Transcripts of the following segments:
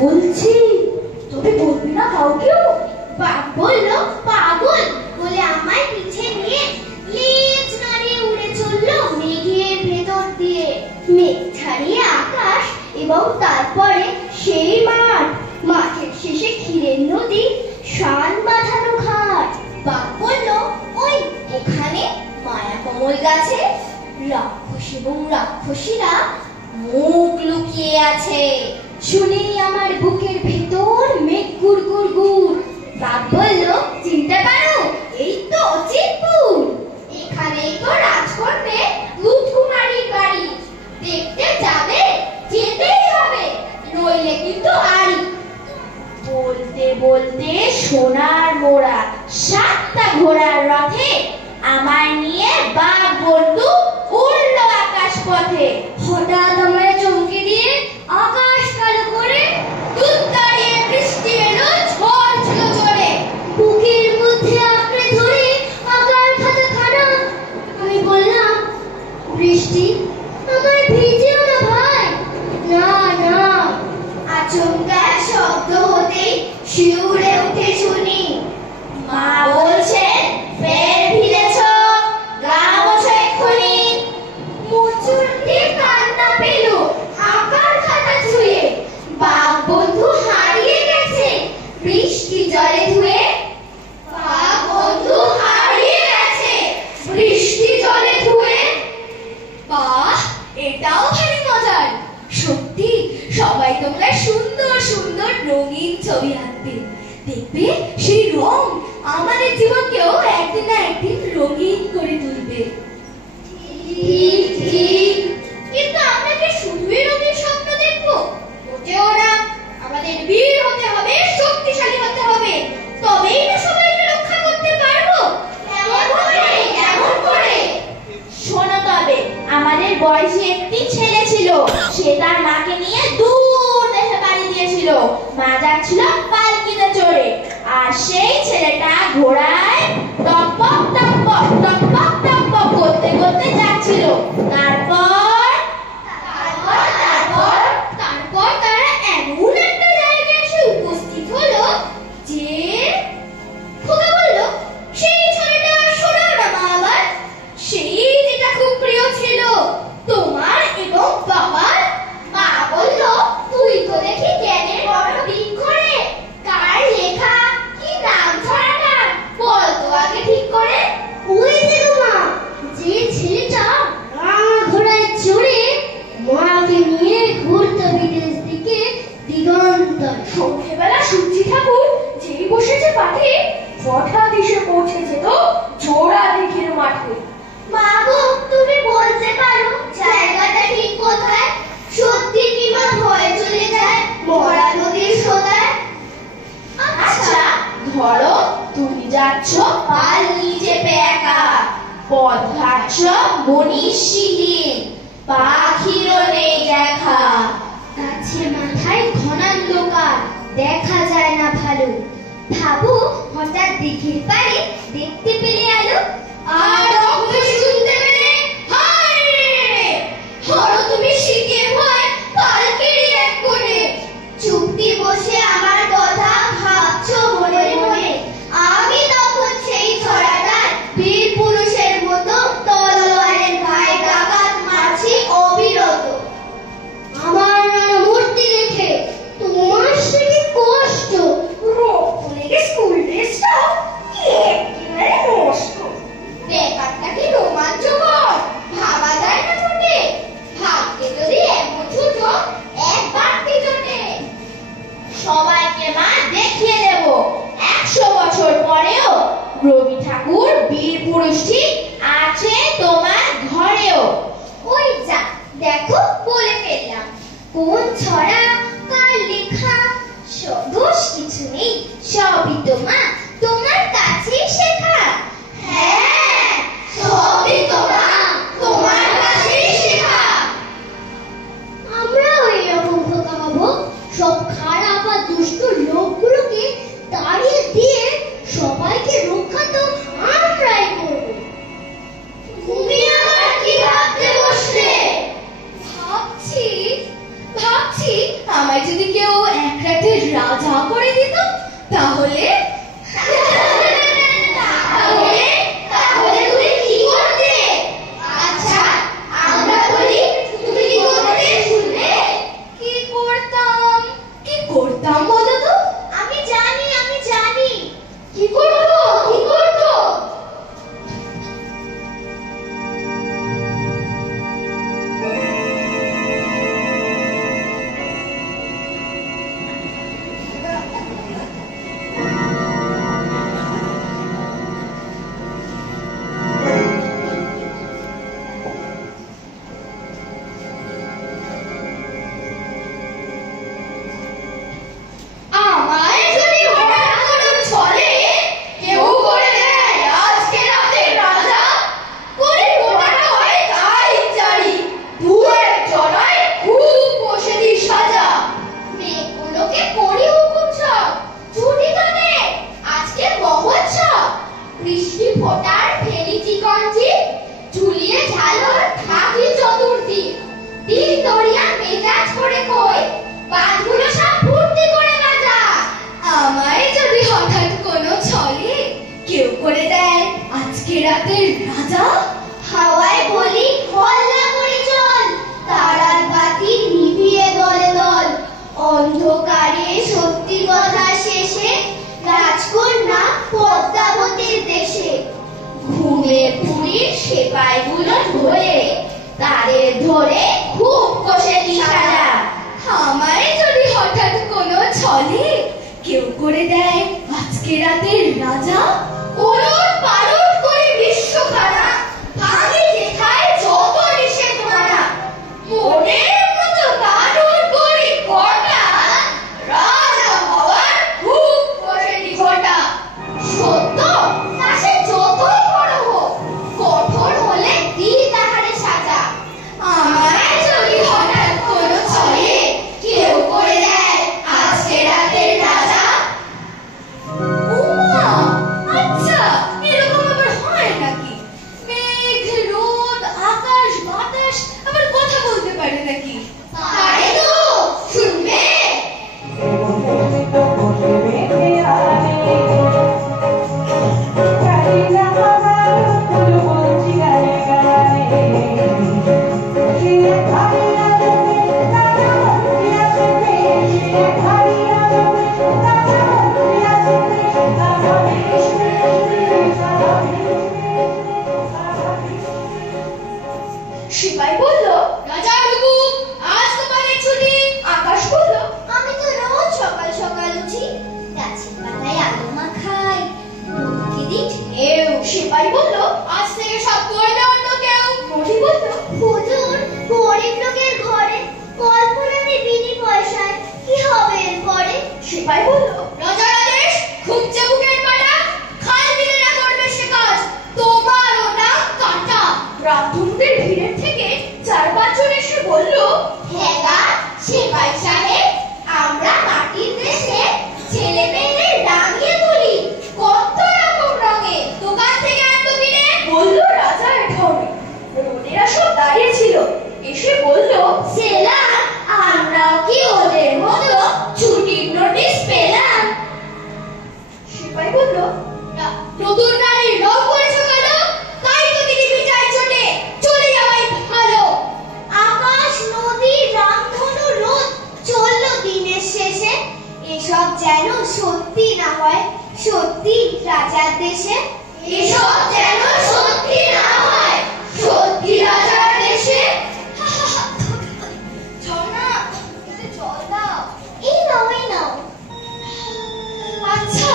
বলছি, তবে বলবি না কাউকেও? বাঘ বলল, পাগল বলে আমায় পিঠে নিয়ে লেজ নাড়িয়ে উড়ে চললো মেঘের ভেতর দিয়ে। মেঘ ছাড়িয়ে আকাশ এবং তারপরে সেই মাঠ, মাঠের শেষে ক্ষীরের নদী, শান বাঁধানো ঘাট। বাঘ বলল, ওই ওখানে মায়া কমল গাছে রাক্ষস এবং রাক্ষসীরা মুখ লুকিয়ে আছে। শুনেই আমার বুকের ভেতর মেঘ গুড় গুড় গুড়। বাঘ বলল, চিনতে পারো? এই তো অচিনপুর। এখানেই তো রাজ করবে দুধকুমারীর বাড়ি। দেখতে যাবে? যেতেই হবে, নইলে কিন্তু আড়ি। বলতে বলতে সোনার মোড়া 7টা ঘোড়ার রথে আমায় নিয়ে বাঘ বন্ধু উড়ল আকাশ পথে। হঠাৎ আমায় চমকে দিয়ে আকাশ কালো করে দুধ দাঁড়িয়ে বৃষ্টি এলো ঝড় ছিল জোরে। বুকের মধ্যে আঁকড়ে ধরে আকার খাতা খানা। আমি বললাম, বৃষ্টি আমায় ভিজিও না ভাই। না না। আচমকা শব্দ হতেই শিউরে উঠে শুনি মা বলছেন, ফের ভিজেছ, গা মোছো এক্ষুনি। মোচড় দিয়ে কান্না পেল আকার খাতা ছুঁয়ে। বাঘ বন্ধু হারিয়ে গেছে বৃষ্টি জলে ধুয়ে। বাঘ বন্ধু হারিয়ে গেছে বৃষ্টি জলে ধুয়ে। বাহ, এটাও ভারী মজার। সত্যি সবাই তোমরা সুন্দর সুন্দর রঙিন ছবি আঁকবে। দেখবে সেই রং আমাদের জীবনকেও একদিন না একদিন রঙিন করে তুলবে। ঠিক ঠিক। কিন্তু আমরা কি শুধুই রঙিন স্বপ্ন দেখবো? মোটেও না। আমাদের বীর হতে হবে, শক্তিশালী হতে হবে, তবেই না সবাইকে রক্ষা করতে পারবো। কেমন করে? কেমন করে? শোনো তবে, আমাদের বয়সী একটি ছেলে ছিল। সে তার মাকে নিয়ে দূর দেশে পাড়ি দিয়েছিল। মা যাচ্ছিল পালকিতে চড়ে, আর সেই ছেলেটা ঘোড়ায় টপক টপক টপক টপক করতে করতে যাচ্ছিল। তারপর তারপর তারা এমন একটা জায়গায় এসে উপস্থিত হলো যে খোকা বলল, সেই ছেলেটা শোনাও না মা আবার, সেই যেটা খুব প্রিয় ছিল তোমার এবং বাবার। মা বলল, তুই তো দেখি জ্ঞানের বড় বৃক্ষ রে। কার লেখা, কি নাম ধরা তার, বল তো আগে ঠিক করে। ওই দেখো মা, যে ছেলেটা ঘোড়ায় চড়ে মাকে নিয়ে ঘুরতো বিদেশ দিকে দিগন্তর। সন্ধ্যেবেলা সূর্যি ঠাকুর যেই বসেছে পাঠে, হঠাৎ এসে পৌঁছেছে তো জোড়া দিঘির মাঠে। মা গো, তুমি বলতে পারো জায়গাটা ঠিক কোথায়? সত্যি কিংবা ভয়ে চলে যায় মরা নদীর সোতায়? আচ্ছা, ধরো তুমি যাচ্ছ পাল নিচে একা, পথ ঘাটছ মনীষীহীন, পাখিরও নেই দেখা। গাছের মাথায় ঘনান্ধকার, দেখা যায় না ভালো। ভাবো হঠাৎ দিঘির পাড়ে দেখতে পেলে আলো, আর রক্ত শুনতে পেলে হায় রে। হরো তুমি শিখে ভয় পালকেরই এক কোণে। চুপটি বসে আমার কথা ভাবছো মনে মনে। আমি তখন সেই ছড়াটার বীর পুরুষের মতো তলোয়ারের গায়ে ডাকাত মারছি অবিরত। আমার মূর্তি দেখে তোমার সে কি কষ্ট। রক্ত লেগে স্কুল ড্রেসটাও একেবারে নষ্ট। ব্যাপারটা কি রোমাঞ্চকর, ভাবা যায় না মোটে। ভাগ্যে যদি এমন সুযোগ একবারটি জোটে। সবাইকে মা দেখিয়ে দেব, 100 বছর পরেও রবি ঠাকুর বীর পুরুষটি আছে তোমার ঘরেও। ওই যা দেখো, বলে ফেললাম। কোন ছড়া, কার লেখা, দোষ কিছু নেই, সবই তো মা তোমার কাছেই শেখা। হ্যাঁ, সবই তো মা তোমার কাছেই শেখা। আমরাও এরকম খোকা হবো, সব খারাপ আর দুষ্ট লোকগুলোকে তাড়িয়ে দিয়ে সবাইকে রক্ষা তো আমরাই করব। তুমি আবার কি ভাবতে বসলে? ভাবছি আমায় যদি কেউ একটা রাতে রাজা করে দিত তাহলে তাহলে তুমি কি করতে? আচ্ছা আমরা বলি, তুমি কি করতে শুনবে? কি করতাম বলো তো? আমি জানি কি করতো? আমায় যদি হঠাৎ কোনো ছলে কেউ করে দেয় আজকে রাতের রাজা, করে গোটাটা হয় তাই জানি, দু এক জনায় খুব বসে দি সাজা। মেয়েগুলোকে করি হুকুম সব, ছুটি তো দে আজকে মহোৎসব। বৃষ্টি ফোটার ফেলিছি কঞ্চি, ঝুলিয়ে ঝালর থাকি চতুর্দিক। দিন দরিয়া মেজাজ করে কই, বাঁধগুলো সব ফুর্তি করে বাজা। আমায় যদি হঠাৎ কোনো ছলে কেউ করে দেয় আজকে রাতের রাজা, হাওয়ায় বলি হল্লা করে চল, তারার বাতি নিভিয়ে দলে দল। অন্ধকারে সত্যি কথা শেষে, রাজকন্যা পদ্মাবতীর দেশে। ঘুমে পুরীর সেপাইগুলো ধরে, তাদের ধরে খুব কষে দি সাজা। আমায় যদি হঠাৎ কোনো ছলে কেউ করে দেয় আজকে রাতের রাজা, ওলট পালট করে বিশ্বখানা, ভাঙে যেথায় যত নিষেধ মানা। মনের মতো দারুণ করি কটা, রাজা হওয়ার খুব বসে দি ঘটা। সত্য তা সে যতই বড় হোক, কঠোর হলে দি তাহারে সাজা। আমায় যদি হঠাৎ কোনো ছলে কেউ করে দেয় আজকে রাতের রাজা। ওমা, আচ্ছা এরকম আবার হয় নাকি? মেঘ, রোদ, আকাশ, বাতাস আবার কথা বলতে পারে নাকি? আরে তো শুনবে? সিপাই বলল, রাজার হুকুম, আজ তোমাদের ছুটি। আকাশ বলল, আমি তো রোজ সকাল সকাল উঠি, গাছের পাতায় আলো মাখাই, নদীকে দিই ঢেউ। সিপাই বলল, আজ থেকে সব করবে অন্য কেউ। মঠি বলল, হুজুর, গরিব লোকের ঘরে কল্পনা বিনি পয়সায় কি হবে এরপরে? সিপাই বলল, রাজার আদেশ, খুঁজছে বুকের পাটা, খাল দিলে না করবে সে কাজ, তোমার ওটা কাটা। রামধনুদের ভিড়ের থেকে 4-5 জন এসে বলল, হ্যাঁ গা সিপাই সাহেব, আমরা মাটির দেশে ছেলে মেয়েদের রাঙিয়ে তুলি, কত রকম রঙে, দোকান থেকে আনতো কিনে। বলল রাজা ঢঙে। রোদেরা সব দাঁড়িয়ে ছিল, এসে বলল, সেলাম, আমরাও কি ওদের মতো ছুটির নোটিশ পেলাম? সিপাই বলল, নতুন গাড়ির রং করেছো কেন? তাই তো দিদি চাই চটে চলে যাওয়াই ভালো। আকাশ, নদী, রামধনু, রোদ চলল দিনের শেষে, এসব যেন সত্যি না হয় সত্যি রাজার দেশে। এসব যেন সত্যি না হয় সত্যি রাজার দেশে। ঝর্ণা, জল দাও। এই নাও। আচ্ছা,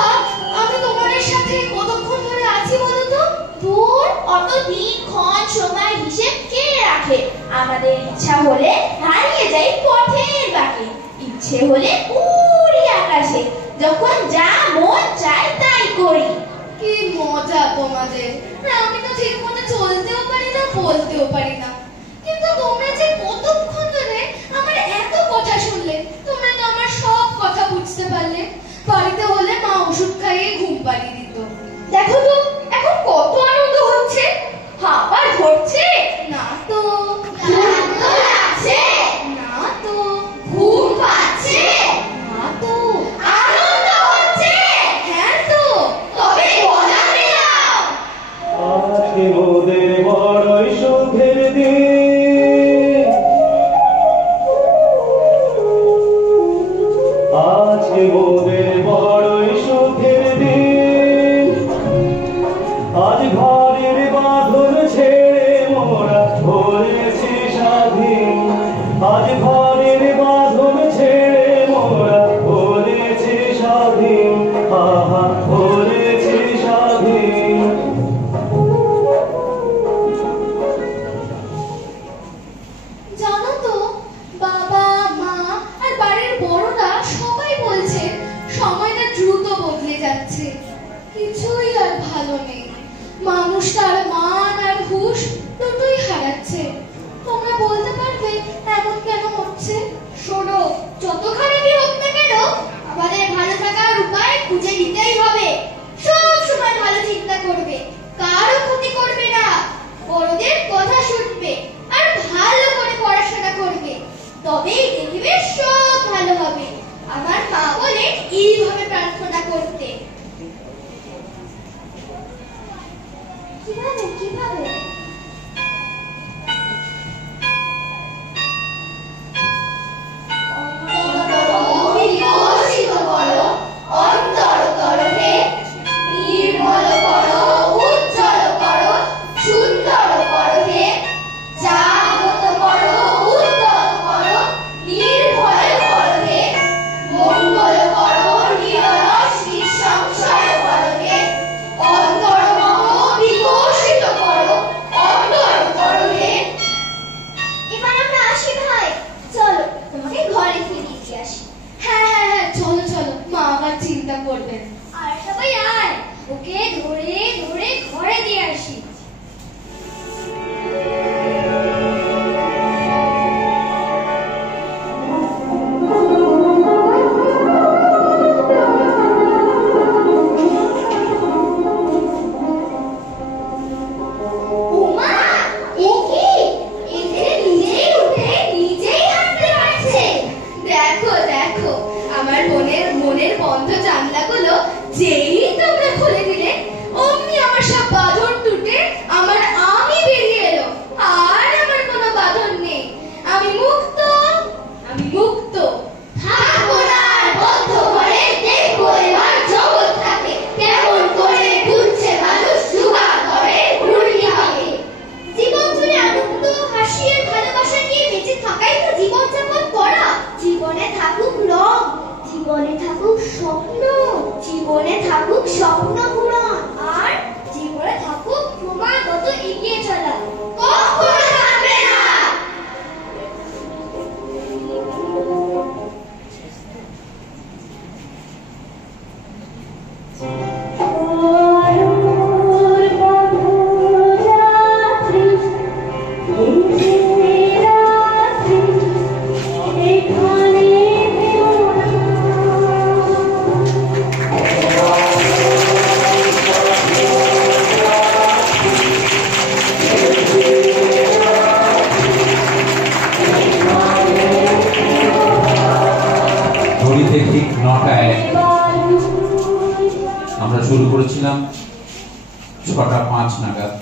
আমি তোমাদের সাথে কতক্ষণ ধরে আছি বলো তো? দূর, অত দিন ক্ষণ সময় হিসেব কে রাখে? আমাদের ইচ্ছা হলে হারিয়ে যাই পথের বাঁকে, ইচ্ছে হলে উড়ি আকাশে, যখন যা মন চায় তাই করি। কি মজা তোমাদের! আমি তো ঠিক মতো চলতেও পারি না, বলতেও পারি না, কিন্তু তোমরা যে কতক্ষণ ধরে আমার এত কথা শুনলে, তোমরা তো আমার সব কথা বুঝতে পারলে। বাড়িতে হলে মা ওষুধ খাইয়ে ঘুম পাড়িয়ে দিত। দেখো তো এখন কত আনন্দ হচ্ছে, হাওয়া ধরছে না তো, ক্লান্ত লাগছে না তো, ঘুম পাচ্ছে না তো। আজকে মোদের বড়ই সুখের দিন, আজ ঘরের বাঁধন ছেড়ে মোরা হয়েছি স্বাধীন, আজ ঘরের বাঁধন ছেড়ে মোরা হয়েছি স্বাধীন, আহা হয়েছি স্বাধীন। জানো তো, বাবা মা আর বাড়ির বড়রা সবাই বলছে সময়টা দ্রুত বদলে যাচ্ছে, কিছুই আর ভালো নেই। মানুষ তার মান আর হুঁশ দুটোই হারাচ্ছে। তোমরা বলতে পারবে এমন কেন হচ্ছে? শোনো, যত খারাপই হোক না কেন, আমাদের ভালো থাকার উপায় খুঁজে নিতেই হবে। সব সময় ভালো চিন্তা করবে, কারো ক্ষতি করবে না, বড়দের কথা শুনবে আর ভালো করে পড়াশোনা করবে, তবেই দেখবে সব ভালো হবে। আমার মা বলে এইভাবে প্রার্থনা করতে। কিভাবে কিভাবে? বিকশিত করো অন্তর তরফে, নির্মল করো উজ্জ্বল করো সুন্দর করো হে, জাগ্রত করো উদ্যত করো নির্ভয় করো হে, মঙ্গল করো নিরলস নিঃসংশয় করো হে, অন্তরমহ বিকশিত করো অন্তর করো হে। এবার আমরা আসি ভাই, চলো তোমাকে ঘরে ফিরিয়ে দিয়ে আসি। হ্যাঁ হ্যাঁ হ্যাঁ, চলো চলো, মা আবার চিন্তা করবেন। আর সবাই আয়, ওকে ধরে ধরে ঘরে দিয়ে আসি। ওমা, এ কি? এদের নিজেই উঠে নিজেই হাঁটতে পারছে। দেখো দেখো, আমার মনের বন্ধ জানলাগুলো যেই তোমরা খুলে দিলে, অমনি আমার সব বাঁধন টুটে আমার আমি বেরিয়ে এলো। আর আমার কোনো বাঁধন নেই, আমি মুক্ত, আমি মুক্ত। থাকবো না আর বদ্ধ ঘরে, দেখবো এবার জগৎটাকে কেমন করে ঘুরছে মানুষ জোগাড় করে ঘুরলি হবে। জীবন জুড়ে আনন্দ হাসি আর ভালোবাসা নিয়ে বেঁচে থাকাই তো জীবনযাপন করা। জীবনে থাকুক রং, জীবনে থাকুক স্বপ্ন, জীবনে থাকুক স্বপ্ন পূরণ, আর জীবনে থাকুক ক্রমাগত এগিয়ে চলা। কখনো থামবে না। ঘড়িতে ঠিক 9টায় আমরা শুরু করেছিলাম, 6টা 5 নাগাদ।